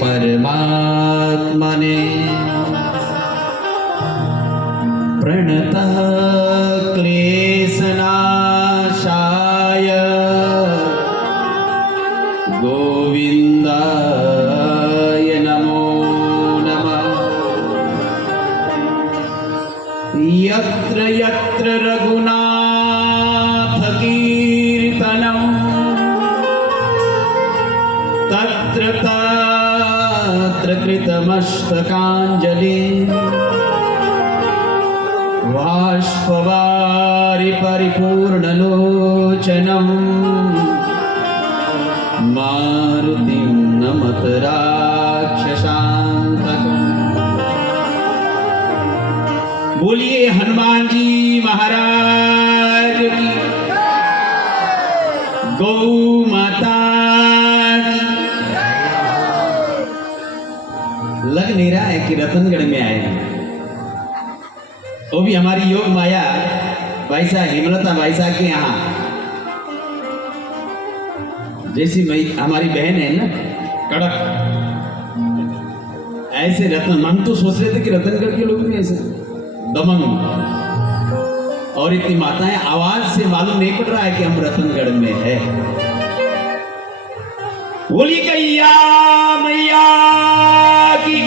परमात्मने प्रणतः क्लेशनाशाय गोविन्दाय नमो नमः। यत्र यत्र रघुनाथ कीर्तनं तत्र तत्र कृतमस्तकाञ्जलि बाष्पवारि परिपूर्णलोचनं मारुतिं नमत राक्षसान्तकम्। बोलिए हनुमान जी महाराज की, गौ माता की। लग नहीं रहा है कि रतनगढ़ में आए हैं, वो भी हमारी योग माया भाई साहब हेमलता भाई साहब के यहाँ। जैसी हमारी बहन है ना कड़क, ऐसे रतन हम तो सोच रहे थे कि रतनगढ़ के लोग भी ऐसे दमंग, और इतनी माताएं, आवाज से मालूम नहीं पड़ रहा है कि हम रतनगढ़ में है। बोली कैया मैया की।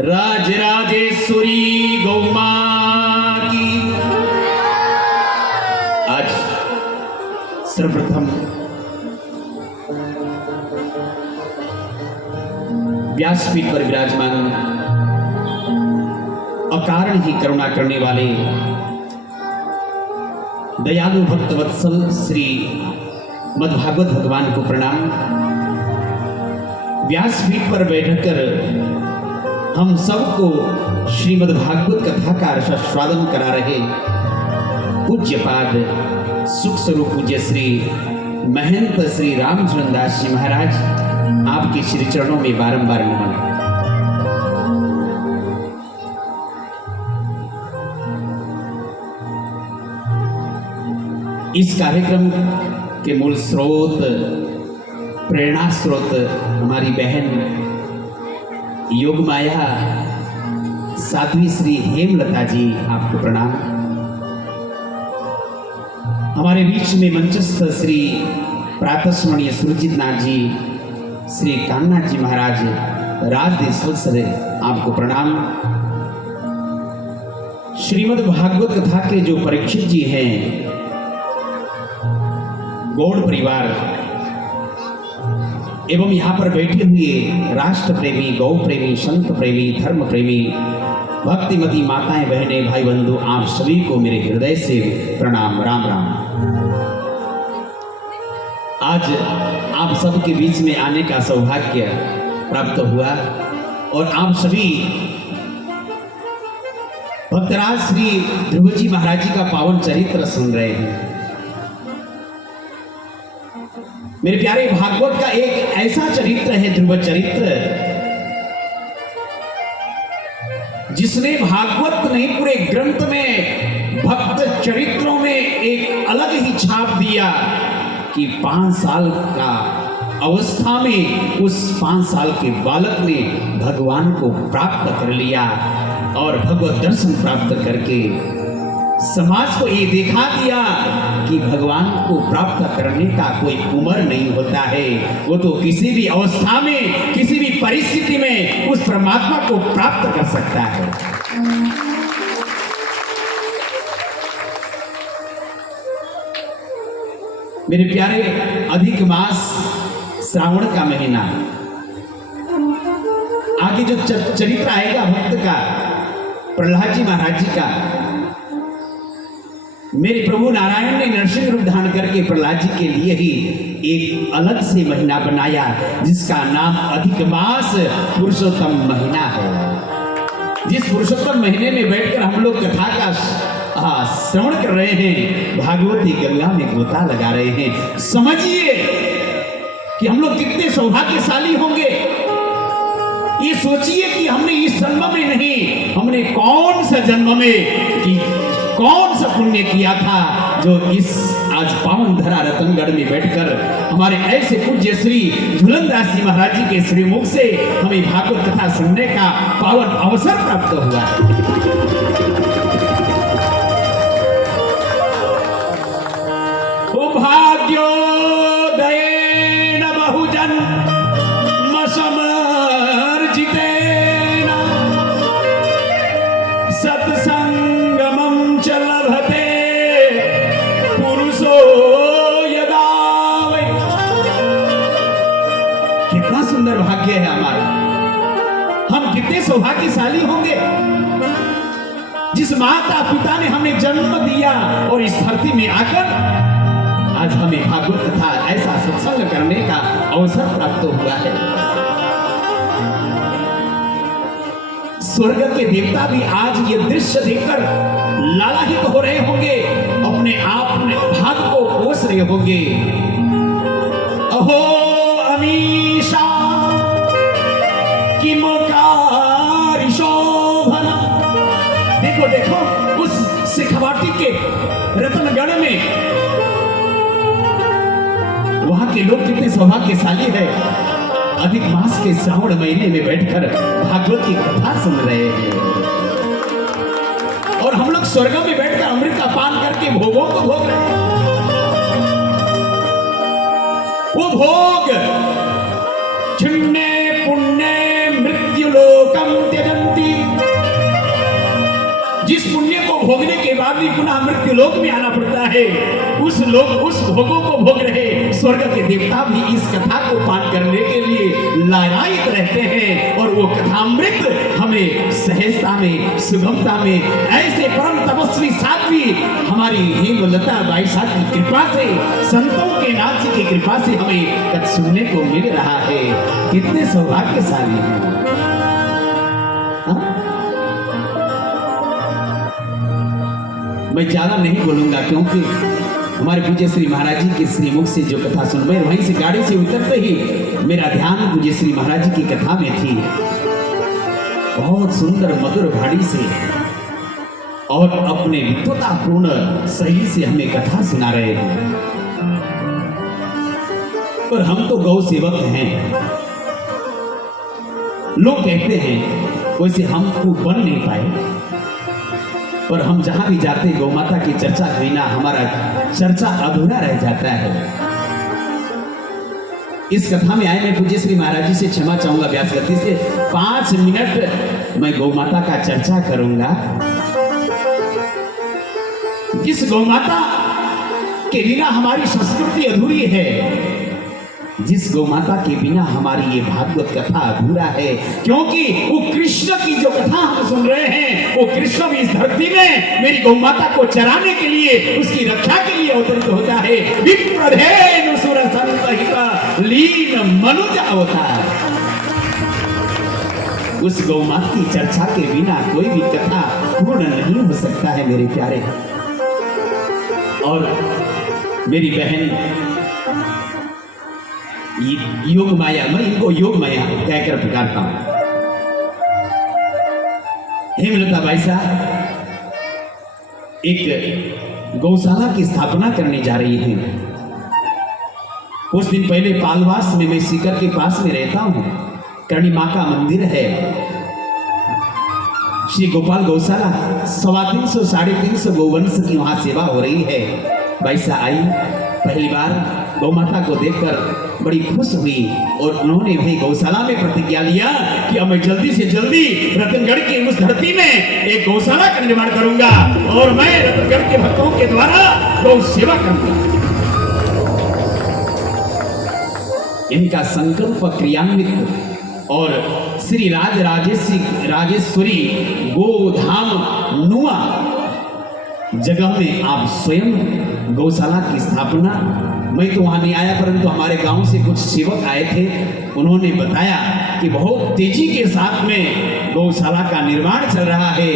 राजराजेश्वरी गौमा की। आज सर्वप्रथम व्यासपीठ पर विराजमान अकारण ही करुणा करने वाले दयालु भक्त वत्सल श्री मद्भागवत भगवान को प्रणाम। व्यासपीठ पर बैठकर हम सबको श्रीमद् भागवत कथा का रसास्वादन करा रहे पूज्यपाद सुख स्वरूप पूज्य श्री महंत श्री रामचंद्र दास जी महाराज, आपके श्री चरणों में बारंबार नमन। इस कार्यक्रम के मूल स्रोत, प्रेरणा स्रोत हमारी बहन योग माया साध्वी श्री हेमलता जी, आपको प्रणाम। हमारे बीच में मंचस्थ श्री प्रातस्मरणीय सुरजीत नाथ जी, श्री कान्नाथ जी महाराज राजदेशवत्सल, आपको प्रणाम। श्रीमद् भागवत कथा के जो परीक्षित जी हैं, गौड़ परिवार एवं यहाँ पर बैठे हुए राष्ट्र प्रेमी, गौ प्रेमी, संत प्रेमी, धर्म प्रेमी, भक्तिमती माताएं, बहनें, भाई बंधु, आप सभी को मेरे हृदय से प्रणाम। राम राम। आज आप सबके बीच में आने का सौभाग्य प्राप्त हुआ और आप सभी भक्तराज श्री ध्रुव जी महाराज जी का पावन चरित्र सुन रहे हैं। मेरे प्यारे, भागवत का एक ऐसा चरित्र है, ध्रुव चरित्र, जिसने भागवत नहीं पूरे ग्रंथ में, भक्त चरित्रों में एक अलग ही छाप दिया कि 5 साल का अवस्था में उस 5 साल के बालक ने भगवान को प्राप्त कर लिया और भगवत दर्शन प्राप्त करके समाज को ये दिखा दिया कि भगवान को प्राप्त करने का कोई उम्र नहीं होता है, वो तो किसी भी अवस्था में, किसी भी परिस्थिति में उस परमात्मा को प्राप्त कर सकता है। मेरे प्यारे, अधिक मास श्रावण का महीना, आगे जो चरित्र आएगा भक्त का, प्रहलाद जी महाराज जी का, मेरे प्रभु नारायण ने नरसिंह रूप धारण करके प्रहलाद जी के लिए ही एक अलग से महीना बनाया, जिसका नाम अधिक मास पुरुषोत्तम महीना है। जिस पुरुषोत्तम महीने में बैठकर हम लोग कथा का श्रवण कर रहे हैं, भागवती गंगा में गोता लगा रहे हैं। समझिए कि हम लोग कितने सौभाग्यशाली होंगे। ये सोचिए कि हमने इस जन्म में नहीं, हमने कौन सा जन्म में कि कौन सा पुण्य किया था जो इस आज पावन धरा रतनगढ़ में बैठकर हमारे ऐसे पूज्य श्री झूलनदास जी महाराज जी के श्रीमुख से हमें भागवत कथा सुनने का पावन अवसर प्राप्त हुआ है। भाग्योदयेन बहुजन समर्जितेन सत्संगमं च लभते पुरुषो यदा वै। कितना सुंदर भाग्य है हमारा, हम कितने सौभाग्यशाली होंगे जिस माता पिता ने हमें जन्म दिया और इस धरती में आकर आज हमें भागवत कथा ऐसा सत्संग करने का अवसर प्राप्त हुआ है। स्वर्ग के देवता भी आज ये दृश्य देखकर लालायित हो रहे होंगे, अपने आप में भाग को कोस रहे होंगे। अहो अमीशा की मोकारी शोभना। देखो देखो उस सिखवाटी के रतनगढ़ में वहां के लोग कितने सौभाग्यशाली है, अधिक मास के श्रावण महीने में बैठकर भागवत की कथा सुन रहे हैं। और हम लोग स्वर्ग में बैठकर अमृत का पान करके भोगों को भोग रहे हैं। वो भोग छिन्ने पुण्य मृत्यु लोकम त्यजन्ति, जिस पुण्य को भोगने के बाद भी पुनः मृत्यु लोक में आना पड़ता है, उस भोगों को भोग रहे स्वर्ग के देवता भी इस कथा को पान करने के लिए लालायित रहते हैं। और वो कथामृत हमें सहजता में, सुगमता में, ऐसे परम तपस्वी साध्वी हमारी हेमलता बाई साहब की कृपा से, संतों के नाथ जी की कृपा से हमें कथा सुनने को मिल रहा है। कितने सौभाग्यशाली हैं। मैं ज्यादा नहीं बोलूंगा क्योंकि हमारे पूज्य श्री महाराज जी के श्रीमुख से जो कथा सुन, मैं वहीं से गाड़ी से उतरते ही मेरा ध्यान पूज्य श्री महाराज जी की कथा में थी। बहुत सुंदर मधुर भाड़ी से और अपने विद्वतापूर्ण सही से हमें कथा सुना रहे हैं। पर हम तो गौ सेवक हैं, लोग कहते हैं वैसे हम को बन नहीं पाए, पर हम जहां भी जाते गौ माता की चर्चा बिना हमारा चर्चा अधूरा रह जाता है। इस कथा में आए मैं पूज्य श्री महाराज जी से क्षमा चाहूंगा, व्यास गति से 5 मिनट मैं गौ माता का चर्चा करूंगा। इस गौ माता के बिना हमारी संस्कृति अधूरी है, जिस गौ माता के बिना हमारी ये भागवत कथा अधूरा है। क्योंकि वो कृष्ण की जो कथा हम सुन रहे हैं, वो कृष्ण भी इस धरती में मेरी गौ माता को चराने के लिए, उसकी रक्षा के लिए अवतरित होता है। विप्रधेनु सुर संतहिता लीन मनुज अवतार। उस गौ माता की चर्चा के बिना कोई भी कथा पूर्ण नहीं हो सकता है मेरे प्यारे। और मेरी बहन योग माया, मैं इनको योग माया कहकर पुकारता हूं। हेमलता बाई साहब एक गौशाला की स्थापना करने जा रही हैं। कुछ दिन पहले पालवास में, मैं सीकर के पास में रहता हूं, करणी मां का मंदिर है, श्री गोपाल गौशाला। 350 साढ़े 350 गौवंश की वहां सेवा हो रही है। बाई साहब आई, पहली बार गौ माता को देखकर बड़ी खुश हुई और उन्होंने भी गौशाला में प्रतिज्ञा लिया कि अब मैं जल्दी से जल्दी रतनगढ़ की उस धरती में एक गौशाला का निर्माण करूंगा और मैं रतनगढ़ के भक्तों के द्वारा गौ सेवा करूंगा। इनका संकल्प क्रियान्वित और श्री राजेश्वरी गोधाम नुआ जगह में आप स्वयं गौशाला की स्थापना, मैं तो वहां नहीं आया परंतु हमारे गांव से कुछ सेवक आए थे, उन्होंने बताया कि बहुत तेजी के साथ में गौशाला का निर्माण चल रहा है।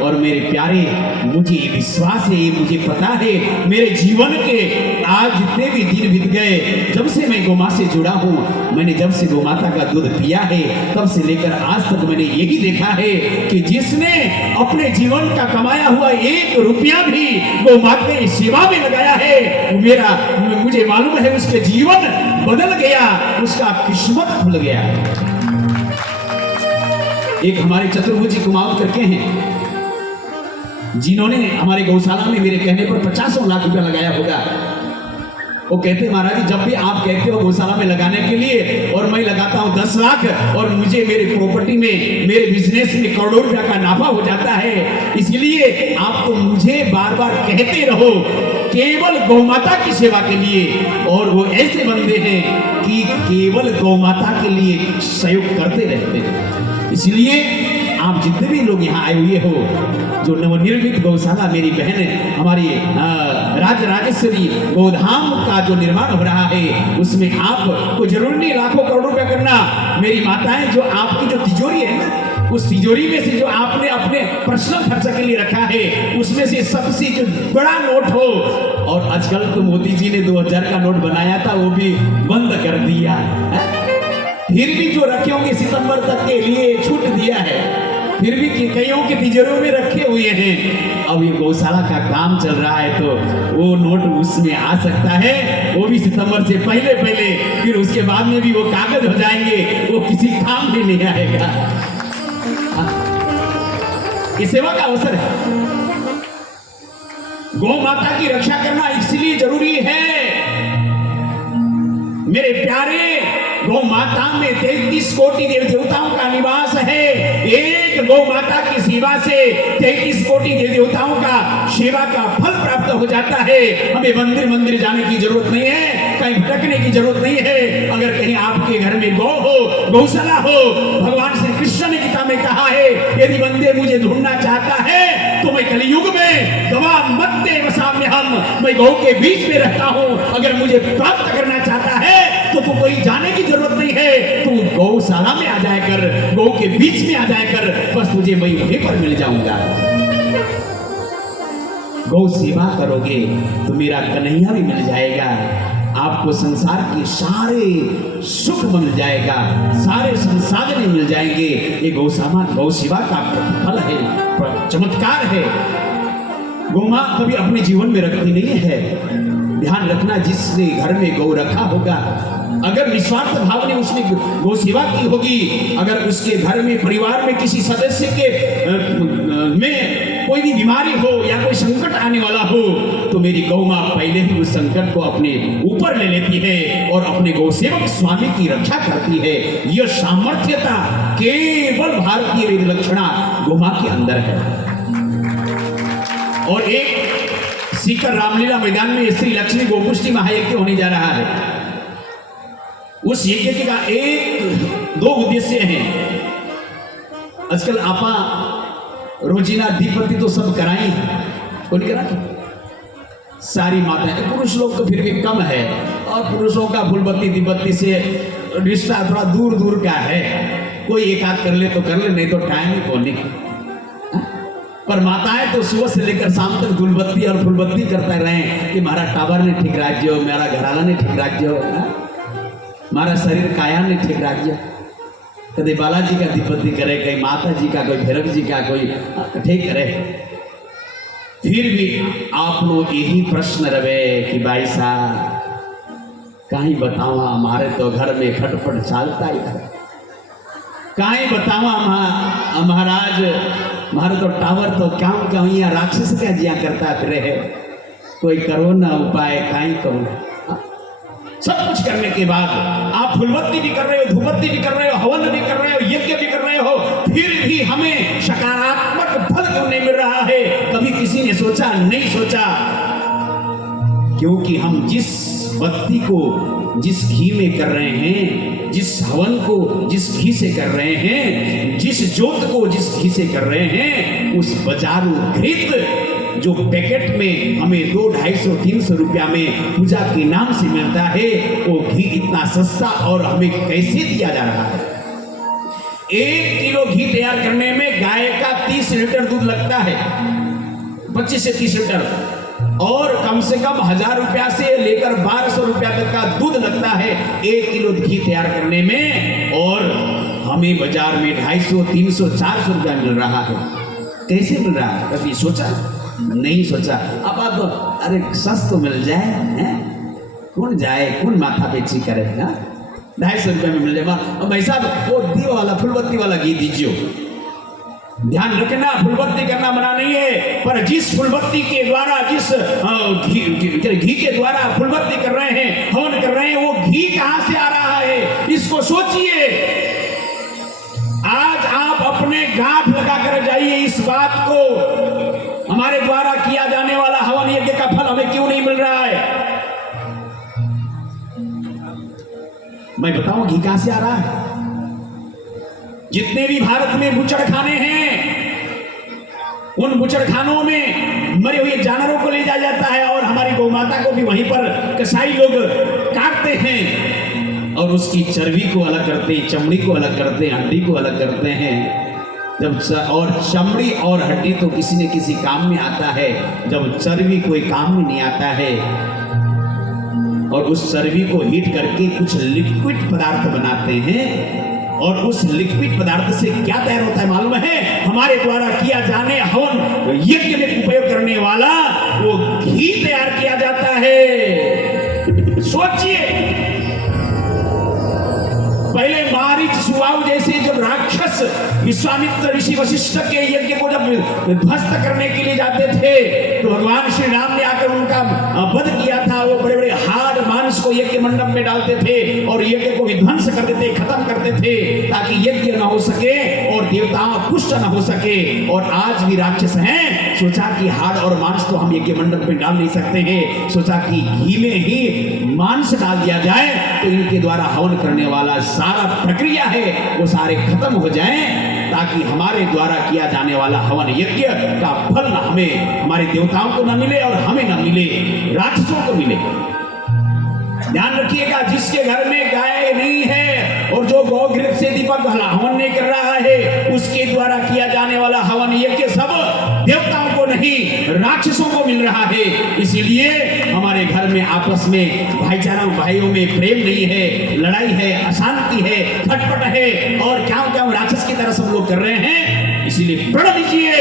और मेरे प्यारे, मुझे विश्वास है, मुझे पता है, मेरे जीवन के आज जितने भी दिन बीत गए, जब से मैं गौमां से जुड़ा हूँ, मैंने जब से गौमाता का दूध पिया है, तब से लेकर आज तक मैंने यही देखा है कि जिसने अपने जीवन का कमाया हुआ 1 रुपया भी गौमाता की सेवा में लगाया है, मुझे मालूम है उसके जीवन बदल गया, उसका किस्मत खुल गया। एक हमारे चतुर्भुजी कुमावत करके हैं, जिन्होंने हमारे गौशाला में मेरे कहने पर 50 लाख रुपया लगाया होगा। वो कहते महाराज जी, जब भी आप कहते हो गौशाला में लगाने के लिए और मैं लगाता हूं 10 लाख और मुझे मेरी प्रॉपर्टी में, मेरे बिजनेस में करोड़ों रुपया का नाफा हो जाता है, इसलिए आप तो मुझे बार बार कहते रहो केवल गौमाता की सेवा के लिए। और वो ऐसे बंदे हैं कि केवल गौमाता के लिए सहयोग करते रहते हैं। इसलिए आप जितने भी लोग यहाँ आए हुए हो, जो नवनिर्मित गौशाला मेरी बहन हमारी राजराजेश्वरी गोधाम का जो निर्माण हो रहा है, उसमें आपको जरूर नहीं लाखों करोड़ रुपया करना। मेरी माताएं, जो आपकी जो तिजोरी है ना, उस तिजोरी में से जो आपने अपने पर्सनल खर्चा के लिए रखा है, उसमें से सबसे जो बड़ा नोट हो, और आजकल तो मोदी जी ने 2000 का नोट बनाया था, वो भी बंद कर दिया है। फिर भी जो रखे होंगे सितंबर तक के लिए छूट दिया है, फिर भी कईयों के तिजोरियों में रखे हुए हैं। अब ये गौशाला का काम चल रहा है तो वो नोट उसमें आ सकता है, वो भी सितंबर से पहले पहले, फिर उसके बाद में भी वो कागज हो जाएंगे, वो किसी काम भी नहीं आएगा। ये सेवा का अवसर है। गौ माता की रक्षा करना इसलिए जरूरी है मेरे प्यारे, गौ माता में 33 कोटि देव देवताओं का निवास है। एक गौ माता की सेवा से 33 कोटि देव देवताओं का सेवा का फल प्राप्त हो जाता है। हमें मंदिर जाने की जरूरत नहीं है, कहीं भटकने की जरूरत नहीं है। अगर कहीं आपके घर में गौ हो, गौशाला हो, भगवान श्री कृष्ण ने गीता में कहा है, यदि बंदे मुझे ढूंढना चाहता है तो मैं कलियुग में गवा मत दे सामने मैं गौ के बीच में रहता हूं। अगर मुझे प्राप्त करना चाहता है तो तू कोई जाने की जरूरत नहीं है, तू गौशाला में आ जाया कर, गौ के बीच में आ जाया कर, बस तुझे मैं वहीं पर मिल जाऊंगा। गौ सेवा करोगे तो मेरा कन्हैया भी मिल जाएगा, आपको संसार के सारे सुख मिल जाएगा, सारे संसाधन मिल जाएंगे। ये गौ सेवा का फल है, चमत्कार है। गौमां कभी अपने जीवन में रखती नहीं है। ध्यान रखना, जिसने घर में गौ रखा होगा, अगर निस्वार्थ भाव ने उसने गौ सेवा की होगी, अगर उसके घर में परिवार में किसी सदस्य के में कोई भी बीमारी हो या कोई संकट आने वाला हो, तो मेरी गौ मां पहले ही उस संकट को अपने ऊपर ले लेती है और अपने गौ सेवक स्वामी की रक्षा करती है। यह सामर्थ्यता केवल भारतीय विलक्षणा गौ मां के अंदर है। और एक सीकर रामलीला मैदान में श्री लक्ष्मी गोपुष्टि महायज्ञ होने जा रहा है। उस यज्ञ का 1-2 उद्देश्य हैं। आजकल आपा रोजीना दीपत्ती तो सब कराई है, कौन करा? सारी माताएं, पुरुष लोग तो फिर भी कम है, और पुरुषों का फूलबत्ती दीपत्ती से रिश्ता थोड़ा दूर दूर का है। कोई एक आध कर ले तो कर ले, नहीं तो टाइम ही कौन नहीं। पर माताएं तो सुबह से लेकर शाम तक धूलबत्ती और फूलबत्ती करते रहे कि हमारा टावर ने ठीक राज्य हो, मेरा घराला ने ठीक राज्य हो, हमारा शरीर काया ने ठीक राज्य। कभी बालाजी का दीपत्ती करे, कहीं माता जी का, कोई भैरव जी का, कोई ठीक करे। फिर भी आप लोग यही प्रश्न रहे कि भाई साहब कहीं बताओ, हमारे तो घर में खटपट चलता ही है, कहीं बताओ महाराज, हमारे तो टावर तो क्या यहाँ राक्षस का जिया करता फिरे है, कोई करो ना उपाय, कहीं करो। सब कुछ करने के बाद आप फुलबत्ती भी कर रहे हो, धूपबत्ती भी कर रहे हो, हवन भी कर रहे हो, यज्ञ भी कर रहे हो, फिर भी हमें सकारात्मक फल क्यों नहीं मिल रहा है? कभी किसी ने सोचा? नहीं सोचा। क्योंकि हम जिस बत्ती को जिस घी में कर रहे हैं, जिस हवन को जिस घी से कर रहे हैं, जिस जोत को जिस घी से कर रहे हैं, उस बाजारू घृत जो पैकेट में हमें 200-250-300 रुपया में पूजा के नाम से मिलता है, वो घी इतना सस्ता और हमें कैसे दिया जा रहा है? 1 किलो घी तैयार करने में गाय का 30 लीटर दूध लगता है, 25 से 30 लीटर, और कम से कम 1000 रुपया से लेकर 1200 रुपया तक का दूध लगता है 1 किलो घी तैयार करने में, और हमें बाजार में 250, 300, 400 रुपया मिल रहा है। कैसे मिल रहा है? कभी सोचा? नहीं सोचा। अब आप अरे सस्ता तो मिल जाए, हैं? कौन जाए, कौन माथा पेची करे? 250 रुपये में मिल जाएगा। अब भाई साहब वो दियो वाला फुलबत्ती वाला घी दीजिए। ध्यान रखना, फुलबत्ती करना मना नहीं है, पर जिस फुलबत्ती के द्वारा, जिस घी के द्वारा फुलबत्ती कर रहे हैं, हवन कर रहे हैं, वो घी कहां से आ रहा है, इसको सोचिए। आज आप अपने गांठ लगा कर जाइए इस बात को, हमारे द्वारा किया जाने वाला हवन यज्ञ का फल हमें क्यों नहीं मिल रहा है? मैं बताऊं घी कहां से आ रहा है? जितने भी भारत में बुचड़खाने हैं, उन बुचड़खानों में मरे हुए जानवरों को ले जाया जाता है और हमारी गौ माता को भी वहीं पर कसाई लोग काटते हैं और उसकी चर्बी को अलग करते हैं, चमड़ी को अलग करते हैं, हड्डी को अलग करते हैं। जब और चमड़ी और हड्डी तो किसी न किसी काम में आता है, जब चर्बी कोई काम में नहीं आता है, और उस चर्बी को हीट करके कुछ लिक्विड पदार्थ बनाते हैं, और उस लिक्विड पदार्थ से क्या तैयार होता है मालूम है? हमारे द्वारा किया जाने हवन यज्ञ में उपयोग करने वाला वो घी तैयार किया जाता है। सोचिए, पहले मारीच, सुवाऊ जैसे जब राक्षस विश्वामित्र ऋषि वशिष्ठ के यज्ञ को जब ध्वस्त करने के लिए जाते थे, तो भगवान श्री राम ने आकर उनका वध किया था। वो बड़े बड़े हाड़ मांस को यज्ञ मंडप में डालते थे और यज्ञ को विध्वंस कर देते, खत्म करते थे, ताकि यज्ञ न हो सके और देवताओं पुष्ट न हो सके। और आज भी राक्षस हैं, सोचा कि हाड़ और मांस तो हम यज्ञ मंडप में डाल नहीं सकते हैं, सोचा कि घी में ही मांस डाल दिया जाए तो इनके द्वारा हवन करने वाला सारा प्रक्रिया है वो सारे खत्म हो जाएं, ताकि हमारे द्वारा किया जाने वाला हवन यज्ञ का फल हमें, हमारे देवताओं को न मिले और हमें न मिले, राक्षसों को मिले। ध्यान रखिएगा, जिसके घर में गाय नहीं है और जो गौघृत से दीपक हवन नहीं कर रहा है, उसके द्वारा किया जाने वाला हवन यज्ञ सब देवताओं को नहीं, राक्षसों को मिल रहा है। इसीलिए हमारे घर में आपस में भाईचारा, भाइयों में प्रेम नहीं है, लड़ाई है, अशांति है, खटपट है, और क्या क्या राक्षस की तरह सब लोग कर रहे हैं। इसीलिए प्रण लीजिए।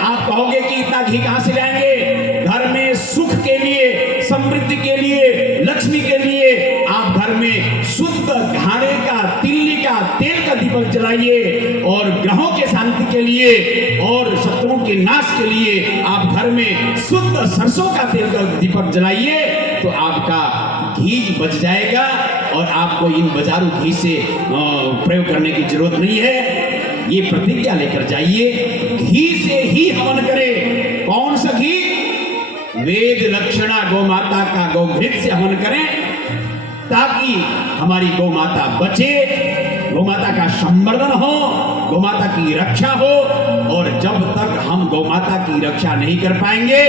आप कहोगे कि इतना घी कहां से लाएंगे? घर में सुख के लिए, समृद्धि के लिए, लक्ष्मी के लिए आप घर में शुद्ध घाड़े का, तिल्ली का, तेल का दीपक जलाइए, और ग्रहों के शांति के लिए और शत्रुओं के नाश के लिए आप घर में शुद्ध सरसों का तेल का दीपक जलाइए, तो आपका घी बच जाएगा और आपको इन बाजारू घी से प्रयोग करने की जरूरत नहीं है। ये प्रतिज्ञा लेकर जाइए, घी से ही हवन करें। कौन सा घी? वेद लक्षणा गौ माता का गौघृत से हवन करें, ताकि हमारी गौ माता बचे, गौ माता का संवर्धन हो, गौ माता की रक्षा हो। और जब तक हम गौ माता की रक्षा नहीं कर पाएंगे,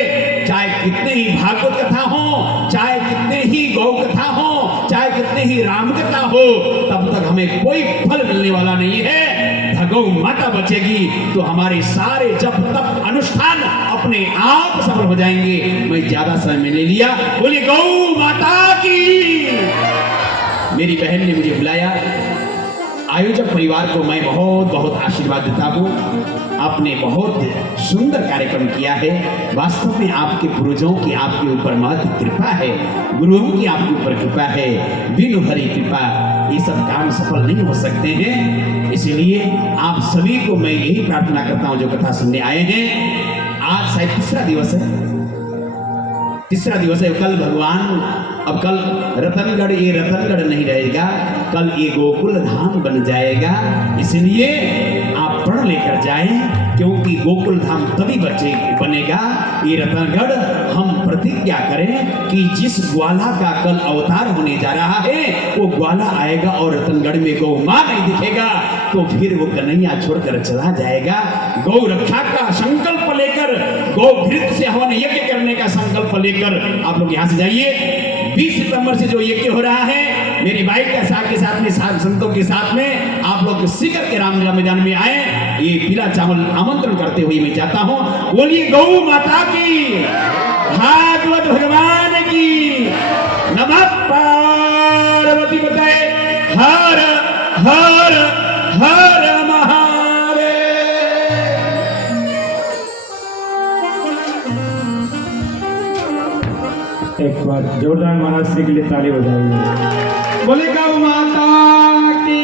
चाहे कितने ही भागवत कथा हो, चाहे कितने ही गौ कथा हो, चाहे कितने ही राम कथा हो, तब तक हमें कोई फल मिलने वाला नहीं है। गौ माता बचेगी तो हमारे सारे जप तप अनुष्ठान अपने आप सफल हो जाएंगे। मैं ज्यादा समय ले लिया, बोलिए गौ माता की। मेरी बहन ने मुझे बुलाया, आयोजक परिवार को मैं बहुत बहुत आशीर्वाद देता हूँ। आपने बहुत सुंदर कार्यक्रम किया है। वास्तव में आपके पूर्वजों की आपके ऊपर महत कृपा है, गुरुओं की आपके ऊपर कृपा है, बिनु हरि कृपा ये सब काम सफल नहीं हो सकते हैं। इसलिए आप सभी को मैं यही प्रार्थना करता हूँ जो कथा सुनने आए हैं। आज शायद तीसरा दिवस है। कल भगवान, अब कल रतनगढ़, ये रतनगढ़ नहीं रहेगा, कल ये गोकुल धाम बन जाएगा। इसलिए आप प्रण लेकर जाएं, क्योंकि गोकुल धाम तभी बनेगा, ये रतनगढ़ हम प्रतिज्ञा करें कि जिस ग्वाला का कल अवतार होने जा रहा है वो ग्वाला आएगा और रतनगढ़ में गौ मां नहीं दिखेगा तो फिर वो कन्हैया छोड़कर चला जाएगा। गौ रक्षा का संकल्प लेकर, गौघृत से हवन यज्ञ करने का संकल्प लेकर आप लोग यहाँ से जाइए। 20 सितंबर से जो यज्ञ हो रहा है मेरी बाइक के साथ में संतों के साथ में आप लोग सीकर के राम मैदान में आए, ये पीला चावल आमंत्रण करते हुए मैं जाता हूँ। बोलिए गौ माता की, भागवत भगवान की, नमः पार्वती बताए, हर हर हर महादेव। एक बार जोरदार महाराज श्री के लिए ताली बजाइए। बोले गौ माता की।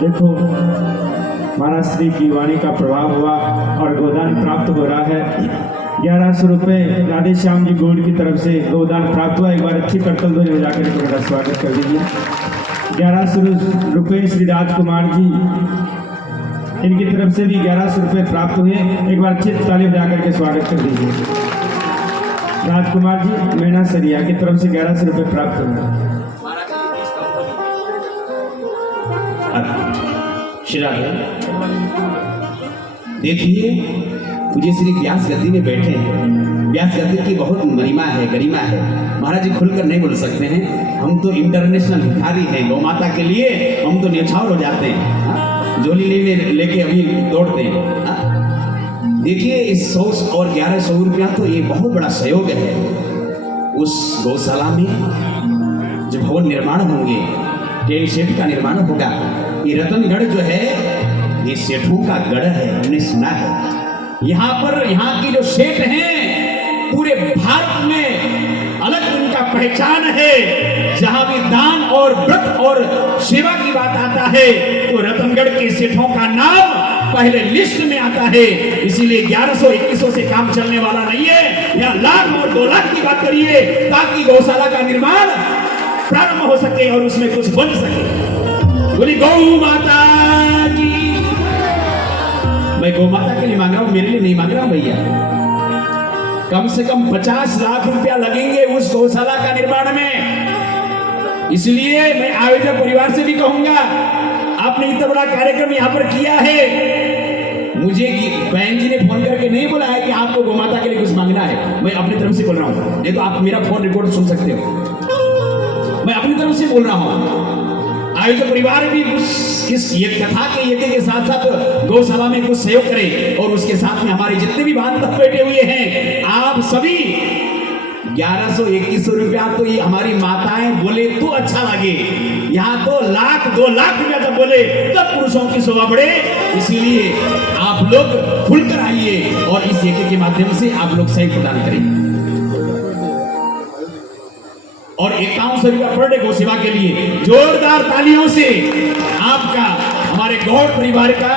देखो महाराज श्री की वाणी का प्रभाव हुआ और गोदान प्राप्त हो रहा है। 1100 रुपये राधे श्याम जी गोल्ड की तरफ से गोदान प्राप्त हुआ। एक बार अच्छी करतल ध्वनि बजाकर के मेरा स्वागत कर दीजिए। 1100 रुपये श्री राजकुमार जी, इनकी तरफ से भी 1100 रुपये प्राप्त हुए। एक बार अच्छी ताली बजा करके स्वागत कर दीजिए। राजकुमार जी मीना सरिया की तरफ से 1100 रुपये प्राप्त हुए। देखिए पूज्य श्री व्यास गद्दी में बैठे हैं। व्यास गद्दी की बहुत महिमा है, गरिमा है। महाराज जी खुलकर नहीं बोल सकते हैं। हम तो इंटरनेशनल भिखारी हैं, गौ माता के लिए हम तो न्यौछावर हो जाते हैं, झोली लेके अभी दौड़ते हैं। देखिए इस 100 और 1100 रुपया तो ये बहुत बड़ा सहयोग है। उस गौशाला में जो भवन निर्माण होंगे, टेन शेड का निर्माण होगा। ये रतनगढ़ जो है ये सेठों का गढ़ है, हमने सुना है। यहाँ की जो सेठ हैं पूरे भारत में अलग उनका पहचान है। जहां भी दान और व्रत और सेवा की बात आता है तो रतनगढ़ के सेठों का नाम पहले लिस्ट में आता है। इसीलिए 1100-2100 से काम चलने वाला नहीं है। यहाँ लाख और 2 लाख की बात करिए ताकि गौशाला का निर्माण प्रारंभ हो सके और उसमें कुछ बन सके। बोली गौ माता की। मैं गौ माता के लिए मांग रहा हूं, मेरे लिए नहीं मांग रहा हूं भैया। कम से कम 50 लाख रुपया लगेंगे उस गौशाला का निर्माण में। इसलिए मैं आयोजक परिवार से भी कहूंगा, आपने इतना बड़ा कार्यक्रम यहां पर किया है। मुझे बहन जी ने फोन करके नहीं बोला है कि आपको गौ माता के लिए कुछ मांगना है। मैं अपनी तरफ से बोल रहा हूं, नहीं तो आप मेरा फोन रिकॉर्ड सुन सकते हो। मैं अपनी तरफ से बोल रहा हूं। आयोजक परिवार भी इस ये कथा के यज्ञ के साथ साथ गौशाला में कुछ सहयोग करे और उसके साथ में हमारे जितने भी बांधव बैठे हुए हैं, आप सभी 1100-2100 रुपया तो ये हमारी माताएं बोले तो अच्छा लगे। यहाँ तो लाख 2 लाख रुपया जब बोले तब पुरुषों की शोभा बढ़े। इसीलिए आप लोग खुलकर आइए और इस यज्ञ के माध्यम से आप लोग सहयोग प्रदान करें। और 5100 रुपया पर डे गौ सेवा के लिए जोरदार तालियों से आपका, हमारे गौड़ परिवार का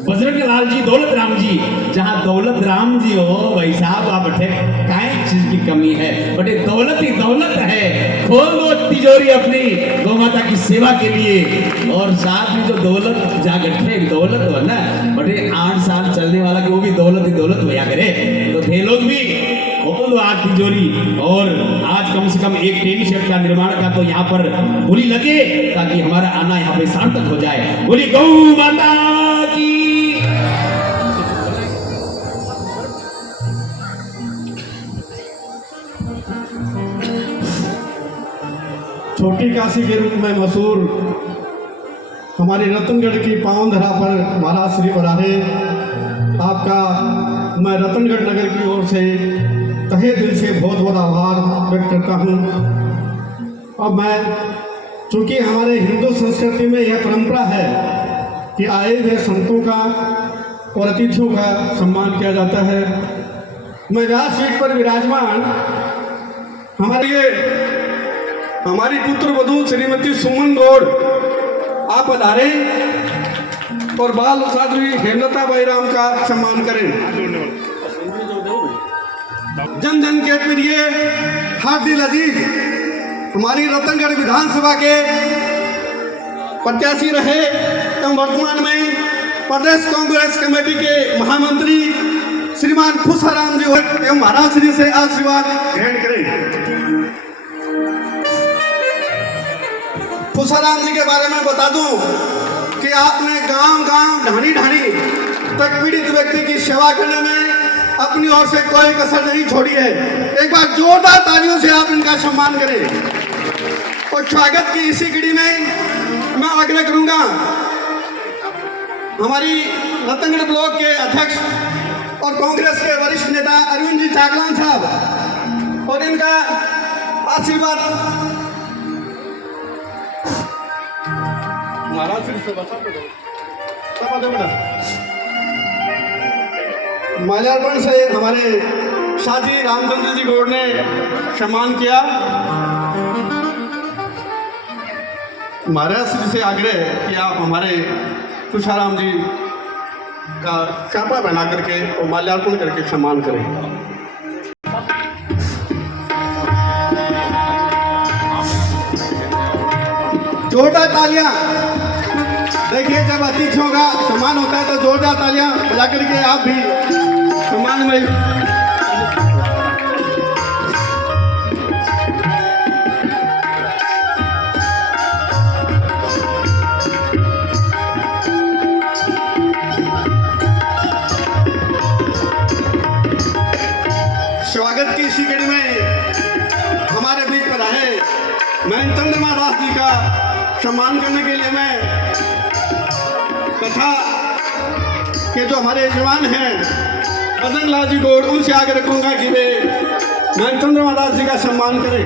बजरंग लाल जी, दौलत राम जी, जहां दौलत राम जी हो भाई साहब आप बैठे, काय चीज की कमी है बटे, दौलत ही दौलत है। खोल दो तिजोरी अपनी गौ माता की सेवा के लिए। और साथ में जो दौलत जागटे दौलत हो ना बटे, 8 साल चलने वाला कि वो भी दौलत ही दौलत होया करे। तो थे लोग भी खोल दो आज तिजोरी। और आज कम से कम एक टेन शेड का निर्माण का तो यहाँ पर बोली लगे ताकि हमारा आना यहाँ पे सार्थक हो जाए। बोली गौ माता की। छोटी काशी के रूप में मशहूर हमारी रतनगढ़ की पावन धरा पर महाराज श्री बराहे, आपका मैं रतनगढ़ नगर की ओर से तहे दिल से बहुत बहुत आभार व्यक्त करता हूँ। अब मैं, चूँकि हमारे हिंदू संस्कृति में यह परंपरा है कि आए हुए संतों का और अतिथियों का सम्मान किया जाता है। मैं व्यास सीट पर विराजमान हमारी पुत्र वधू श्रीमती सुमन गौड़ आप पधारे और बाल साध्वी हेमलता बाईराम का सम्मान करें। जन जन के प्रिय हार्दिक अजीज हमारी रतनगढ़ विधानसभा के प्रत्याशी रहे एवं वर्तमान में प्रदेश कांग्रेस कमेटी के महामंत्री श्रीमान खुशाराम जी एवं महाराज श्री से आशीर्वाद ग्रहण करें। खुशाराम जी के बारे में बता दूं कि कि आपने गांव गांव ढाणी ढाणी तक पीड़ित व्यक्ति की सेवा करने में अपनी ओर से कोई कसर नहीं छोड़ी है। एक बार जोरदार तालियों से आप इनका सम्मान करें। और स्वागत की इसी कड़ी में मैं आग्रह करूंगा हमारी रतनगढ़ ब्लॉक के अध्यक्ष और कांग्रेस के वरिष्ठ नेता अरविंद जी चाकलान साहब और इनका आशीर्वाद माल्यार्पण से हमारे शादी रामचंद्र जी गौड़ ने सम्मान किया। महाराज श्री से आग्रह है कि आप हमारे तुषाराम जी का चापा बना करके और माल्यार्पण करके सम्मान करें। जोरदार तालियां। देखिए जब अतिथियों का सम्मान होता है तो जोरदार तालियां बजा करके आप भी सम्मान में स्वागत की इसी कड़ी में हमारे बीच पर आए मैं चंद्रमा दास जी का सम्मान करने के लिए मैं कथा के जो हमारे यजमान हैं बदन लाल जी गौड़ उनसे आगे रखूंगा कि वे मैं चंद्रमा दास जी का सम्मान करें।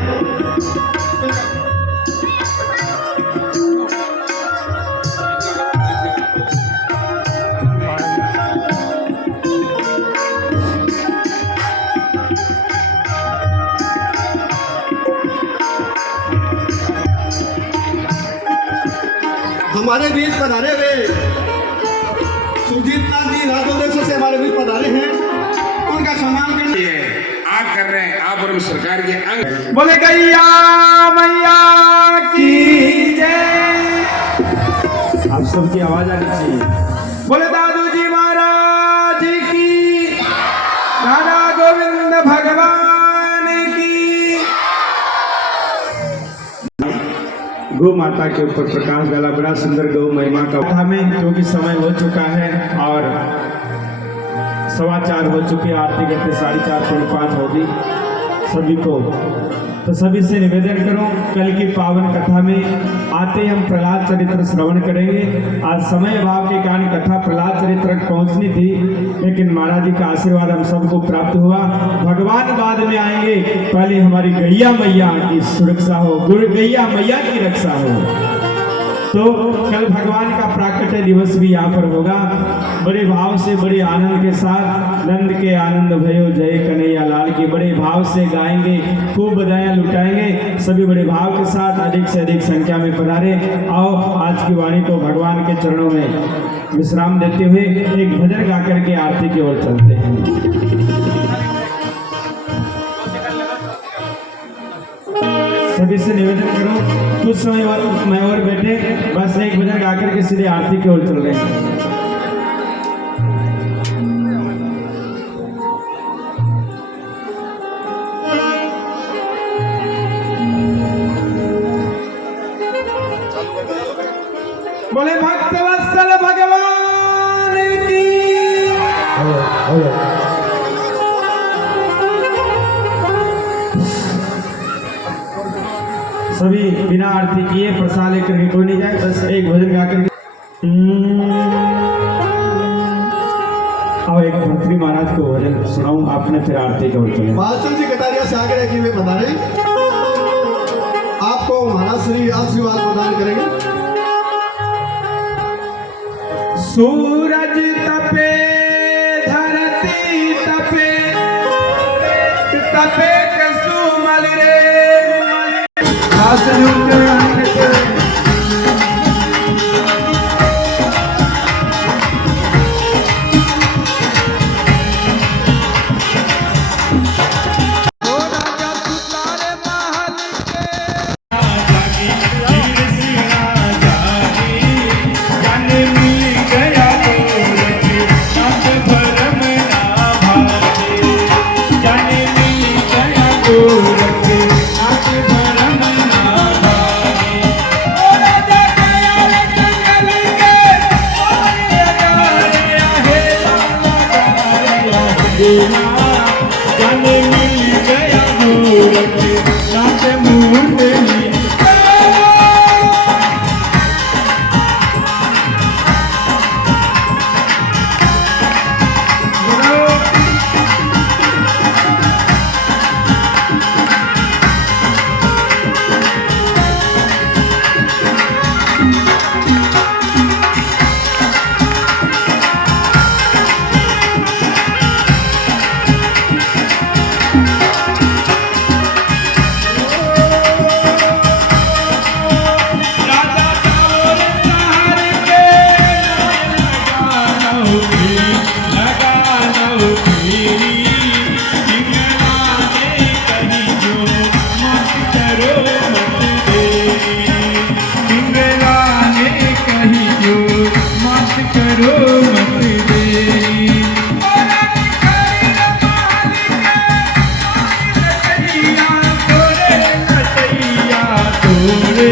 हमारे बीच पधारे हुए सुरजीत नाथ जी राजोदेश से हमारे बीच पधारे हैं उनका सम्मान करने आप कर रहे हैं। आप और सरकार के अंग बोले गैया मैया की जय। आप सबकी आवाज आनी चाहिए। बोले दादू जी महाराज की, राधा गोविंद भगवान की। गौ माता के ऊपर प्रकाश डाला, बड़ा सुंदर गौ महिमा का कथा में, क्योंकि समय हो चुका है और 4:15 हो चुके, आरती करते 4:45 होगी सभी को। तो सभी से निवेदन करूं, कल की पावन कथा में आते हम प्रहलाद चरित्र श्रवण करेंगे। आज समय अभाव के कारण कथा प्रहलाद चरित्र तक पहुंचनी थी, लेकिन महाराज जी का आशीर्वाद हम सबको प्राप्त हुआ। भगवान बाद में आएंगे, पहले हमारी गैया मैया की सुरक्षा हो, गुरु गैया मैया की रक्षा हो। तो कल भगवान का प्राकट्य दिवस भी यहाँ पर होगा। बड़े भाव से, बड़े आनंद के साथ नंद के आनंद भयो जय कन्हैया लाल की बड़े भाव से गाएंगे, खूब बधाइयाँ लुटाएंगे। सभी बड़े भाव के साथ अधिक से अधिक संख्या में पधारे। आओ आज की वाणी को भगवान के चरणों में विश्राम देते हुए एक भजन गा करके आरती की ओर चलते हैं। सभी से निवेदन करो कुछ समय मैं और बैठे, बस एक भजन गा करके सीधे आरती की ओर चल रहे हैं। बोले भक्त वत्सल भगवान की। सभी बिना आरती किए प्रसाद लेकर के कोई नहीं जाए, बस एक भजन गा करके। और एक मंत्री महाराज को भजन सुनाऊं, आपने फिर आरती का चले। बालचंद जी कटारिया से आगे रखी हुए बधाई, आपको महाराज श्री आशीर्वाद प्रदान करेंगे। सूरज तपे धरती तपे, तपे कसुमल रे देना जाने मिल गया मूरत नाच मुंडली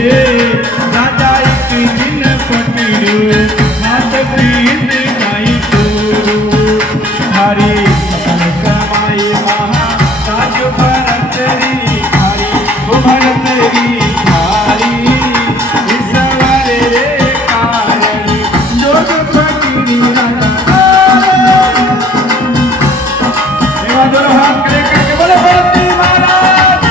राजा एक दिन पकड़ो हाथ पीत गाई तोरो हरी अपन कमाई महा ताज भरतरी हरी वो भरतरी हरी इस वाले रे कारण लोग पकड़ी राजा देवा दोनों हाथ खड़े करके बोले भरती महाराज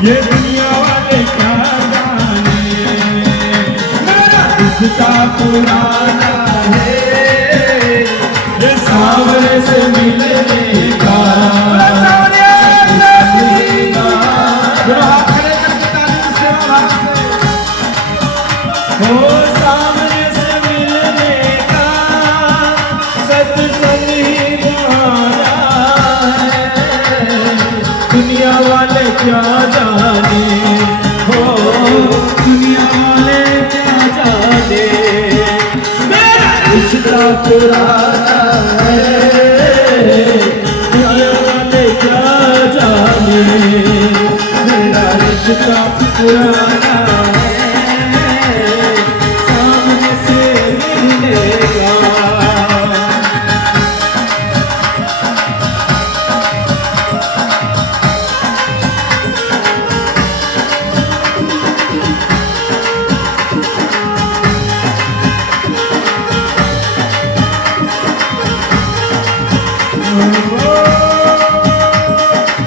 ये दुनिया वाले क्या जाने मेरा रिश्ता पुराना है ये सावरे से मिलने का हाथ खड़े करके ताली से क्या जाने, हो दुनिया वाले क्या जाने, मेरा रिश्ता पुराना है, दुनिया वाले क्या जाने, मेरा रिश्ता पुराना है, सामने से मिलेगा।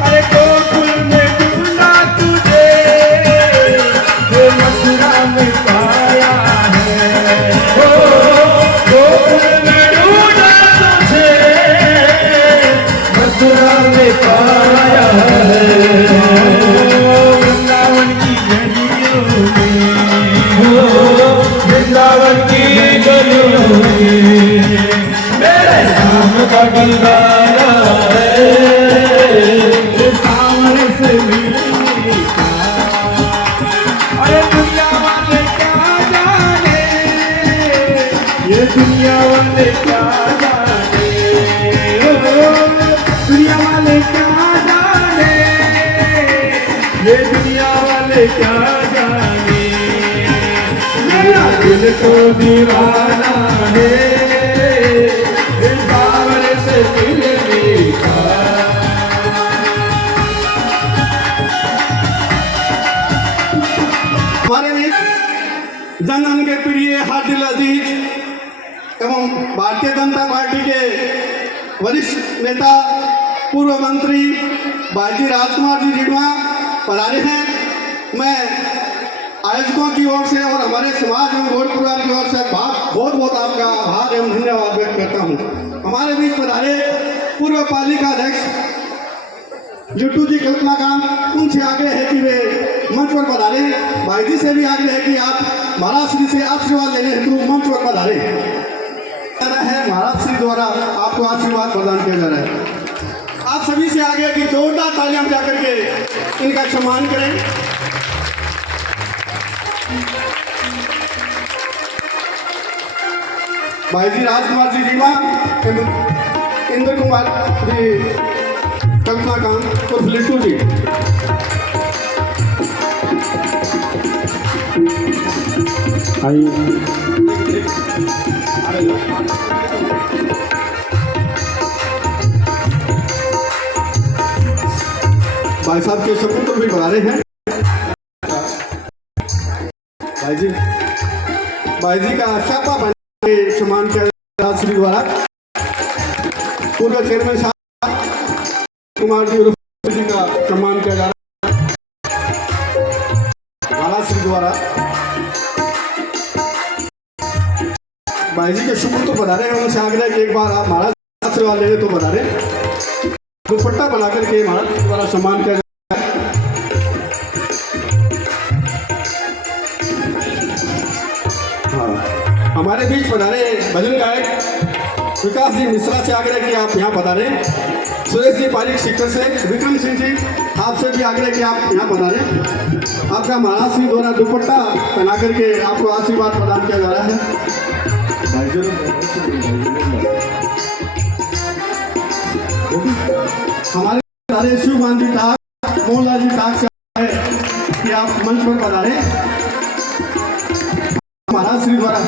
अरे गोकुल में ढूंढा तुझे, ये मथुरा में पाया है, ओ गोकुल में ढूंढा तुझे, मथुरा में पाया है, वृंदावन की गलियों में, ओ वृंदावन की गलियों में मेरे नाम का गंगारा है, सामने से मिलने का। अरे दुनिया वाले क्या जाने, ये दुनिया वाले क्या जाने, ओ दुनिया वाले क्या जाने, ये दुनिया वाले क्या जाने, मेरा दिल तो दीवाना है, हमारे बीच जनगण के प्रिय हाजिल अजीज एवं भारतीय जनता पार्टी के वरिष्ठ नेता पूर्व मंत्री भाईजी राजकुमार जी जीडवा पधारे हैं। मैं आयोजकों की ओर से और हमारे समाज एवं गौड़ परिवार की ओर से बहुत बहुत आपका आभार एवं धन्यवाद व्यक्त करता हूँ। हमारे बीच पधारे पूर्व पालिका अध्यक्ष जुट्टू जी कल्पनाकांत, उनसे आग्रह है कि वे मंच पर पधारे। भाई जी से भी आग्रह है कि आप महाराज श्री से आशीर्वाद लेने हेतु मंच पर पधारे। है महाराज श्री द्वारा आपको आशीर्वाद प्रदान किया जा रहा है। आप सभी से आगे कि जोरदार तालियां बजा करके इनका सम्मान करें। भाई जी राजकुमार जी रीवा, इंद्र कुमार जी कल्पनाकांत और लिट्टू जी। भाई साहब के सपूत भी बना रहे हैं। भाई जी का शापा बना के सम्मान किया जा श्री द्वारा। पूर्व चेयरमैन साहब कुमार जी का सम्मान किया जा रहा है महाराज श्री द्वारा। भाई जी के शुक्र तो बना रहे हैं, उनसे आग्रह कि एक बार आप महाराज आशीर्वाद लेने तो बना रहे। दुपट्टा बना करके महाराज के द्वारा सम्मान किया जाता है। हाँ, हमारे बीच पधारे भजन गायक विकास जी मिश्रा से आग्रह कि आप यहाँ पधारे। सुरेश जी पारिक शिक्षक से, विक्रम सिंह जी आपसे भी आग्रह कि आप यहाँ पधारे। आपका महाराज श्री द्वारा दुपट्टा पहना करके आपको आशीर्वाद प्रदान किया जा रहा है। हमारे सारे शिव गांधी टाक, मोहनलाल जी टाक से आए कि आप मंच पर पधारे। महाराज श्री द्वारा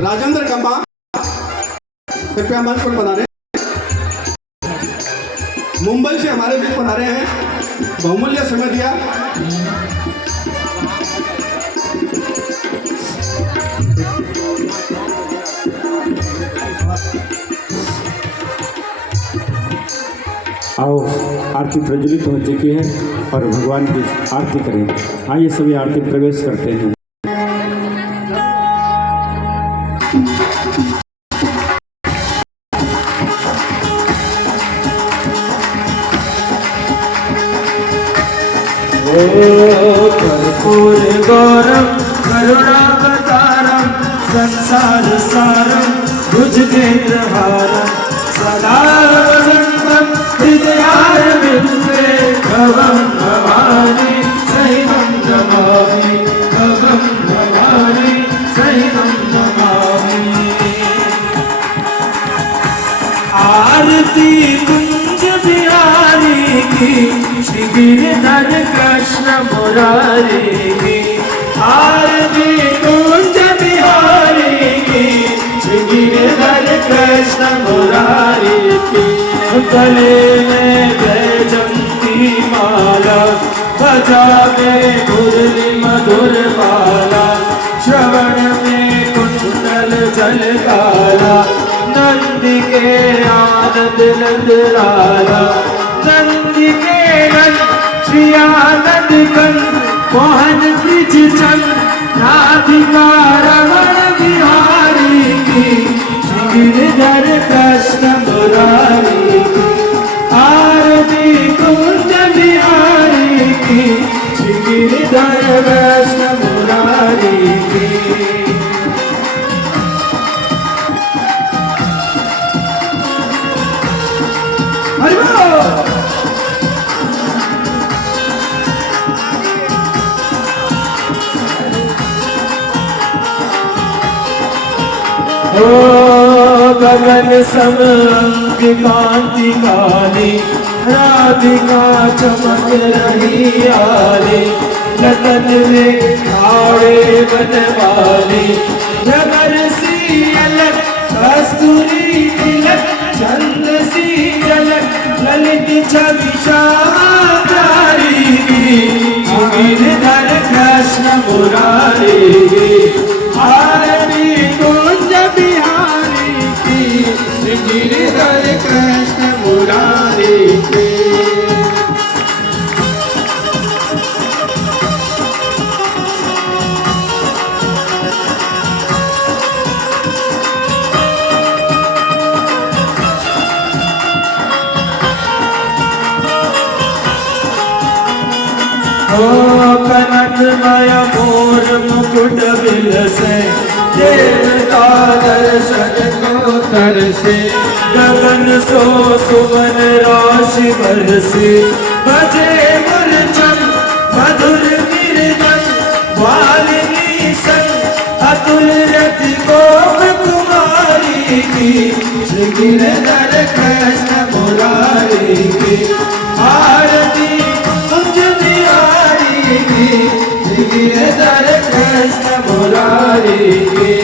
राजेंद्र कंबा कृपया मंच पर पधारे। मुंबई से हमारे बीच पधारे हैं, बहुमूल्य समय दिया। आओ आरती प्रज्वलित हो चुकी है और भगवान की आरती करें। आइए सभी आरती प्रवेश करते हैं। कर्पूर गौरम करुणावतारम संसार सारम भुजगेन्द्रहारम सदा वसंतम हृदयार की श्री गिरधर कृष्ण मुरारी की आरती कुंज बिहारी की श्री गिरधर कृष्ण मुरारी की गले में जयंती माला बजा में मुरली मधुर माला श्रवण में कुंडल जल काला नंदी के आनंद नंद लाला नंदी के नंद श्री आनंद कंद मोहन ब्रिज चंद राधिका रमण बिहारी की श्री गिरधर कृष्ण मुरारी की आरती कुंज बिहारी की श्री गिरधर कृष्ण मुरारी की हरि बोल। गगन सम अंग कांति काली राधिका चमक रही आली लतन में खाड़े बनवाली जगर सी अलग कस्तूरी तिलक चंद सी झलक ललित छवि श्यामा प्यारी की गिरधर कृष्ण मुरारी की आरती कुंज बिहारी की श्री गिरधर कृष्ण मुरारी की कनकमय मोर मुकुट बिलसे देवता दर्शन को तरसे गगन सो सुमन राशि बरसे बजे मुरचम मधुर कीर्तन वाल्मीकि संग अतुल रति गोप कुमारी की श्री गिरधर कृष्ण मुरारी की आरती कुंज बिहारी की श्री गिरधर कृष्ण मुरारी की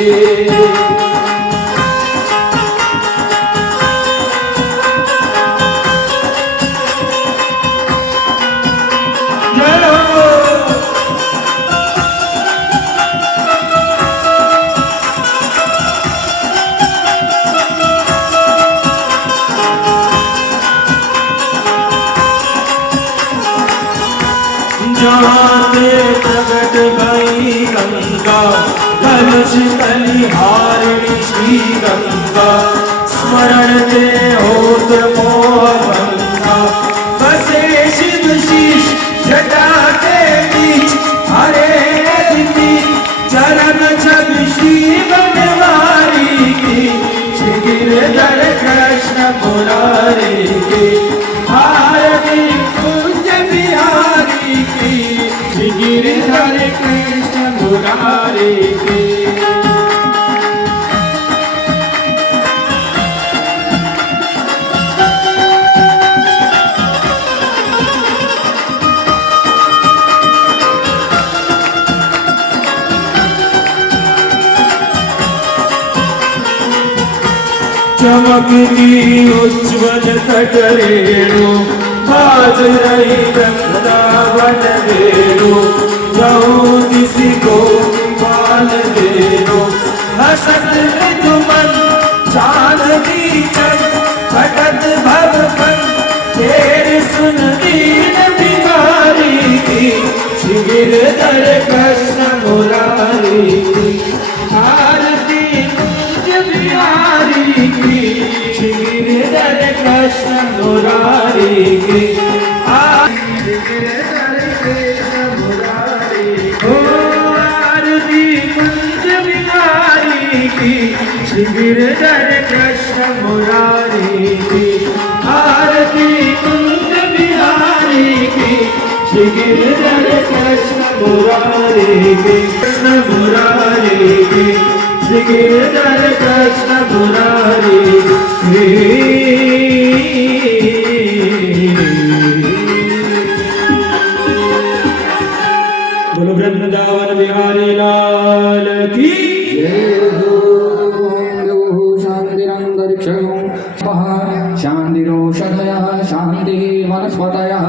जहाँ ते प्रगट भई गंगा कलश कलिहारिणी श्री गंगा स्मरण ते होत मोह भंगा बसे शिव शीश जटा के बीच हरे अदिति चरण छवि श्री बनवारी की श्री गिरधर कृष्ण मुरारी की आरती कुंज बिहारी की श्री गिरधर कृष्ण मुरारी की चमकती उज्ज्वल कटरेणु बाज रही वृंदावन वेणु जाऊं किसी को पाल देनो हसत मृदुमन चांदनी चंद घटत भवपन तेरे सुन दीन भिखारी की श्री गिरधर कृष्ण मुरारी की आरती कुंज बिहारी की श्री गिरधर कृष्ण मुरारी की आरती कृष्ण मुरारी आरती कुंज बिहारी की श्री गिरधर कृष्ण मुरारी की आरती कुंज बिहारी की श्री गिरधर कृष्ण मुरारी की कृष्ण मुरारी की श्री गिरधर कृष्ण मुरारी की वनस्पतयः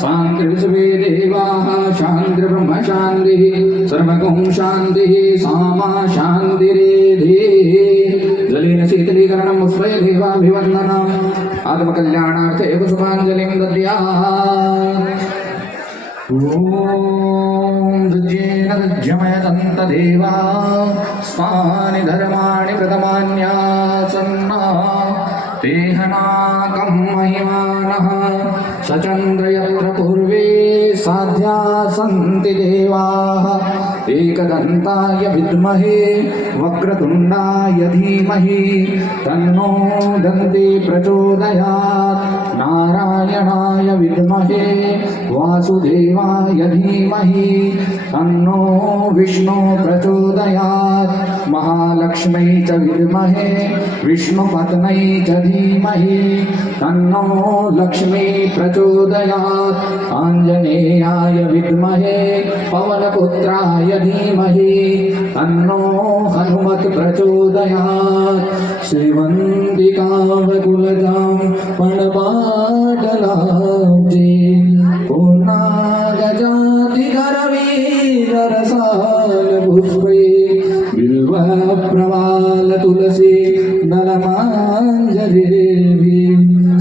शान्तिर्विश्वे देवाः शान्तिर्ब्रह्म शान्तिः सर्वगं शान्तिः सामा शान्तिरेधि जलेन शीतलीकरणं पुष्पै देवाभिवन्दनम् आत्मकल्याणार्थे पुष्पाञ्जलिं दद्यात् ॐ दज्येन दज्यमयदन्तदेवा स्वानि धर्माणि प्रथमान्यासन्ना तेहनाकं महिमानः सचन्द्र यत्र पूर्वे साध्या सन्ति देवाः एकदन्ताय विद्महे वक्रतुण्डाय धीमहि तन्नो दन्ती प्रचोदयात् नारायणाय विद्महे वासुदेवाय धीमहि तन्नो विष्णु प्रचोदयात् महालक्ष्मै च विद्महे विष्णुपत्न्यै च धीमहि तन्नो लक्ष्मी प्रचोदयात् आञ्जनेयाय विद्महे पवनपुत्राय धीमहि तन्नो हनुमत् प्रचोदयात् श्रीवन्दिकावकुलजां पणपाटलाब्जे पूर्णागजातिकरवीररसालपुष्पे बिल्वप्रवाल तुलसी नलमाञ्जलेभि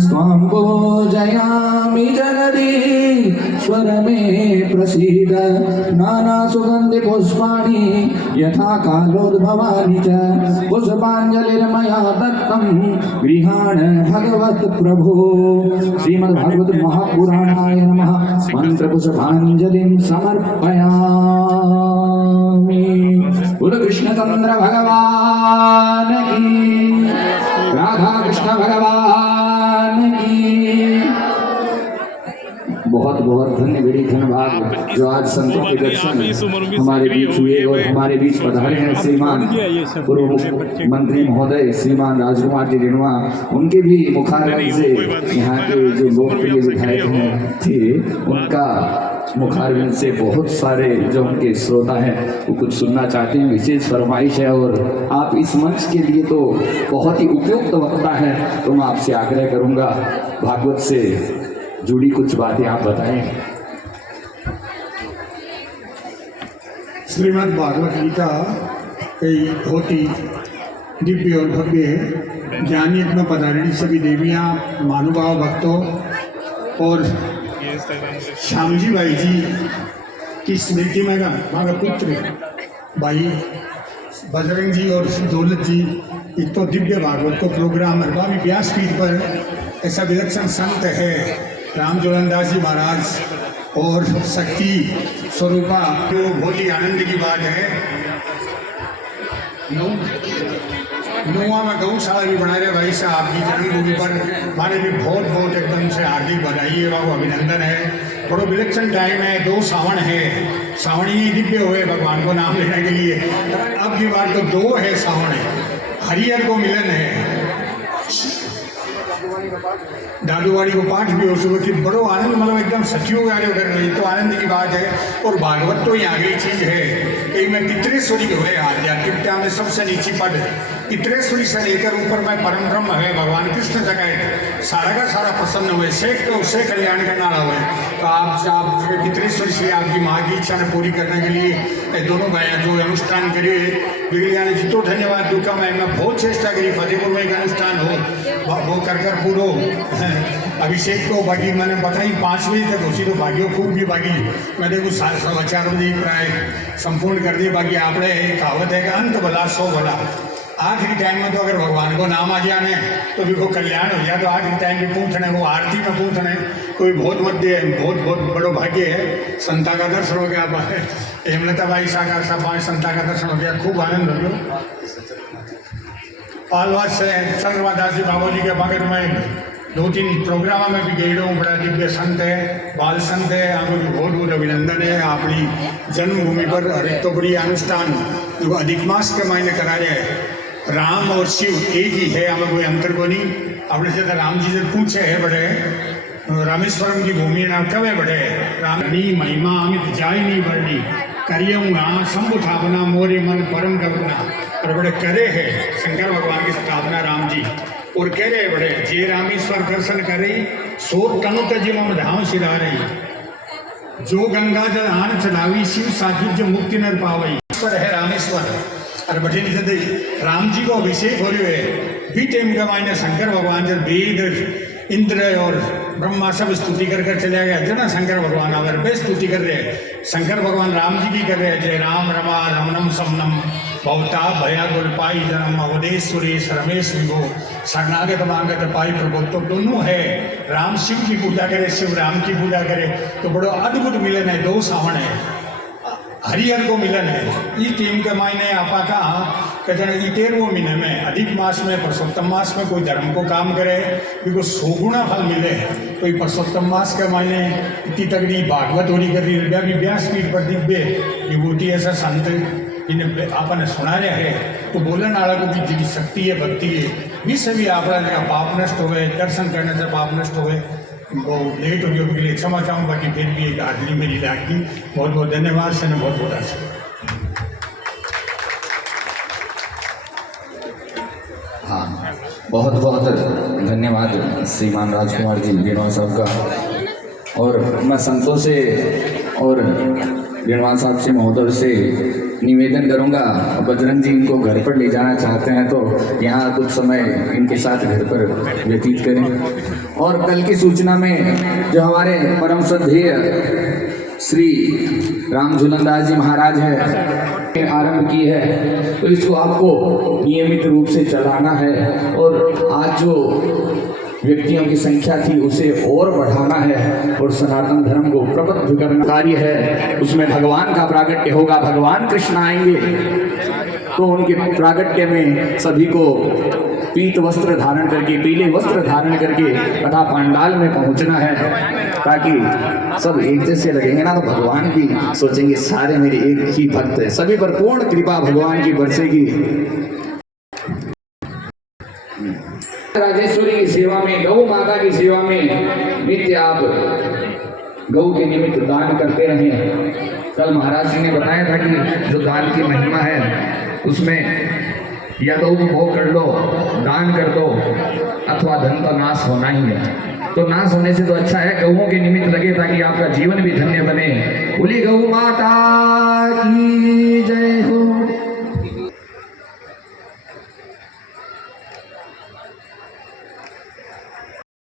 स्वां पूजयामि जगदीश्वर मे प्रसीद नानासुगन्धिपुष्पाणि यथा कालोद्भवानि च पुष्पाञ्जलिर्मया दत्तं गृहाण भगवत्प्रभो श्रीमद्भागवत महापुराणाय नमः मन्त्रपुष्पाञ्जलिं समर्पयामि बोलो कृष्णचन्द्र भगवान की राधा कृष्ण भगवान की बहुत बहुत धन्य बड़ी धन्यवाद जो आज संतों के दर्शन हमारे बीच हुए और हमारे बीच पधारे हैं श्रीमान पूर्व मंत्री महोदय श्रीमान राजकुमार जी रेणुआ उनके भी मुखारविंद से यहाँ के जो लोकप्रिय विधायक हैं थे उनका मुखारविंद से बहुत सारे जो उनके श्रोता हैं वो कुछ सुनना चाहते हैं विशेष फरमाइश है और आप इस मंच के लिए तो बहुत ही उपयुक्त वक्ता है तो मैं आपसे आग्रह करूँगा भागवत से जुड़ी कुछ बातें आप बताएं। श्रीमद् भागवत गीता कई बहुत ही दिव्य और भव्य है। ज्ञान यज्ञ में पधारिणी सभी देवियाँ महानुभाव भक्तों और श्यामजी भाई जी की स्मृति में हमारा पुत्र भाई बजरंग जी और दौलत जी एक तो दिव्य भागवत को प्रोग्राम अरबावी व्यासपीठ पर ऐसा विलक्षण संत है राम जोलनदास जी महाराज और शक्ति स्वरूपा जो बहुत ही आनंद की बात है। नुआ में गौशाला भी बना रहे भाई साहब की जन्मभूमि पर माने भी बहुत बहुत एकदम से हार्दिक बधाई है बाबू अभिनंदन है। बड़ो विलक्षण टाइम है 2 सावन है सावणी दिव्य हुए भगवान को नाम लेने के लिए अब की बार तो 2 है सावन है हरिहर को मिलन है दादूवाड़ी को पाठ भी हो सुबह की बड़ो आनंद मतलब एकदम सचिव कार्य कर रही तो आनंद की बात है। और भागवत तो यहाँ अगली चीज है एक में पितृश्वरी हो है आध्यात्मिकता में सबसे नीची पद पितृश्वरी से लेकर ऊपर में परम ब्रह्म है भगवान कृष्ण तक है सारा का सारा प्रसन्न हुए शेख तो उससे कल्याण करना रहा है। तो आप पितृश्वरी से आपकी माँ की इच्छा ने पूरी करने के लिए दोनों भाई जो अनुष्ठान करिए बिगलिया ने जितो धन्यवाद दुका मैं बहुत चेष्टा करी फतेहपुर में एक अनुष्ठान हो वो कर पूरो अभिषेक को बाकी मैंने बताई 5 बजे तक उसी तो भाग्यो खूब भी बाकी मैं देखो 4:15 बजे प्राय संपूर्ण कर दिए। बाकी आपने कहावत है कि अंत भला 100 भला आखिरी टाइम में तो अगर भगवान को नाम आ जाने तो भी को कल्याण हो जाए। तो आखिरी टाइम में पूछने वो आरती में पूछने कोई बहुत मध्य है बहुत बहुत बड़ो भाग्य है। संता का दर्शन हो गया हेमलता बाई सागर सब 5 संता का दर्शन हो गया खूब आनंद हो गया। पालवास से चंद्रमा दास जी बाबू जी के भगत में 2-3 प्रोग्राम में भी गई हूँ बड़ा दिव्य संत है बाल संत है आपको भी बहुत बहुत अभिनंदन है। अपनी जन्मभूमि पर एक तो बड़ी अनुष्ठान जो अधिक मास के महीने करा जाए राम और शिव एक ही है हमें कोई अंतर को नहीं। अपने से राम जी से पूछे है बड़े रामेश्वरम की भूमि नाम कब है बड़े राम महिमा अमित जाय नहीं वर्णी करिए शंभु स्थापना मोरे मन परम कल्पना और बड़े करे है शंकर भगवान की स्थापना राम जी और कह रहे बड़े जे रामेश्वर दर्शन कर रही 100 टनों तक जी में धाम सिला रही जो गंगा जल आन चलावी शिव साधु जो मुक्ति नर पावई ईश्वर है रामेश्वर और बठे नहीं राम जी को अभिषेक हो रहे है भी टाइम का मायने शंकर भगवान जब वेद इंद्र और ब्रह्मा सब स्तुति कर कर चला गया जना शंकर भगवान अगर वे स्तुति कर रहे हैं शंकर भगवान राम जी की कर रहे हैं जय राम रमा रमनम समनम भवता भया गुलपाई जन्म अवधेश सुरेश रमेश विभो शरणागत मांगत पाई प्रभु तो दोनों है राम शिव की पूजा करे शिव राम की पूजा करे तो बड़ो अद्भुत मिलन है दो सावन है हरिहर को मिलन है ये टीम के मायने आपा का कहते हैं 13वें महीने में अधिक मास में पुरुषोत्तम मास में कोई धर्म को काम करे क्योंकि 100 गुना फल मिले कोई पुरुषोत्तम मास के मायने इतनी तगड़ी भागवत होरी कर रही है भी व्यासपीठ पर दिव्य विभूति ऐसा संत जिन्हें आपने सुना रहे है तो बोलने वाला को भी जिनकी शक्ति है भक्ति है भी सभी अपना पाप नष्ट हो गए दर्शन करने से पाप नष्ट हो गए वो लेट हो गया उनके लिए क्षमा चाहूँ बाकी फिर भी एक हाजरी मेरी लागी बहुत बहुत धन्यवाद से बहुत बहुत आशीर्वाद हाँ बहुत बहुत धन्यवाद श्रीमान राजकुमार जी वीणवा साहब का और मैं संतों से और वीणवा साहब से महोदय से निवेदन करूंगा बजरंग जी इनको घर पर ले जाना चाहते हैं तो यहाँ कुछ समय इनके साथ घर पर व्यतीत करें और कल की सूचना में जो हमारे परम श्रद्धेय श्री राम झूलनदास जी महाराज है आरंभ की है तो इसको आपको नियमित रूप से चलाना है और आज जो व्यक्तियों की संख्या थी उसे और बढ़ाना है और सनातन धर्म को प्रबुद्ध करना कार्य है उसमें भगवान का प्रागट्य होगा भगवान कृष्ण आएंगे तो उनके प्रागट्य में सभी को पीत वस्त्र धारण करके पीले वस्त्र धारण करके तथा पंडाल में पहुंचना है ताकि सब एक जैसे लगेंगे ना तो भगवान भी सोचेंगे सारे मेरे एक ही भक्त है सभी पर पूर्ण कृपा भगवान की बरसेगी। राजेश्वरी की सेवा में गौ माता की सेवा में नित्य आप गौ के निमित्त दान करते रहें। कल महाराज जी ने बताया था कि जो दान की महिमा है उसमें या तो उपभोग कर लो दान कर दो अथवा धन का नाश होना ही है तो नाश होने से तो अच्छा है गौओं के निमित्त लगे ताकि आपका जीवन भी धन्य बने। बोली गौ माता की जय हो।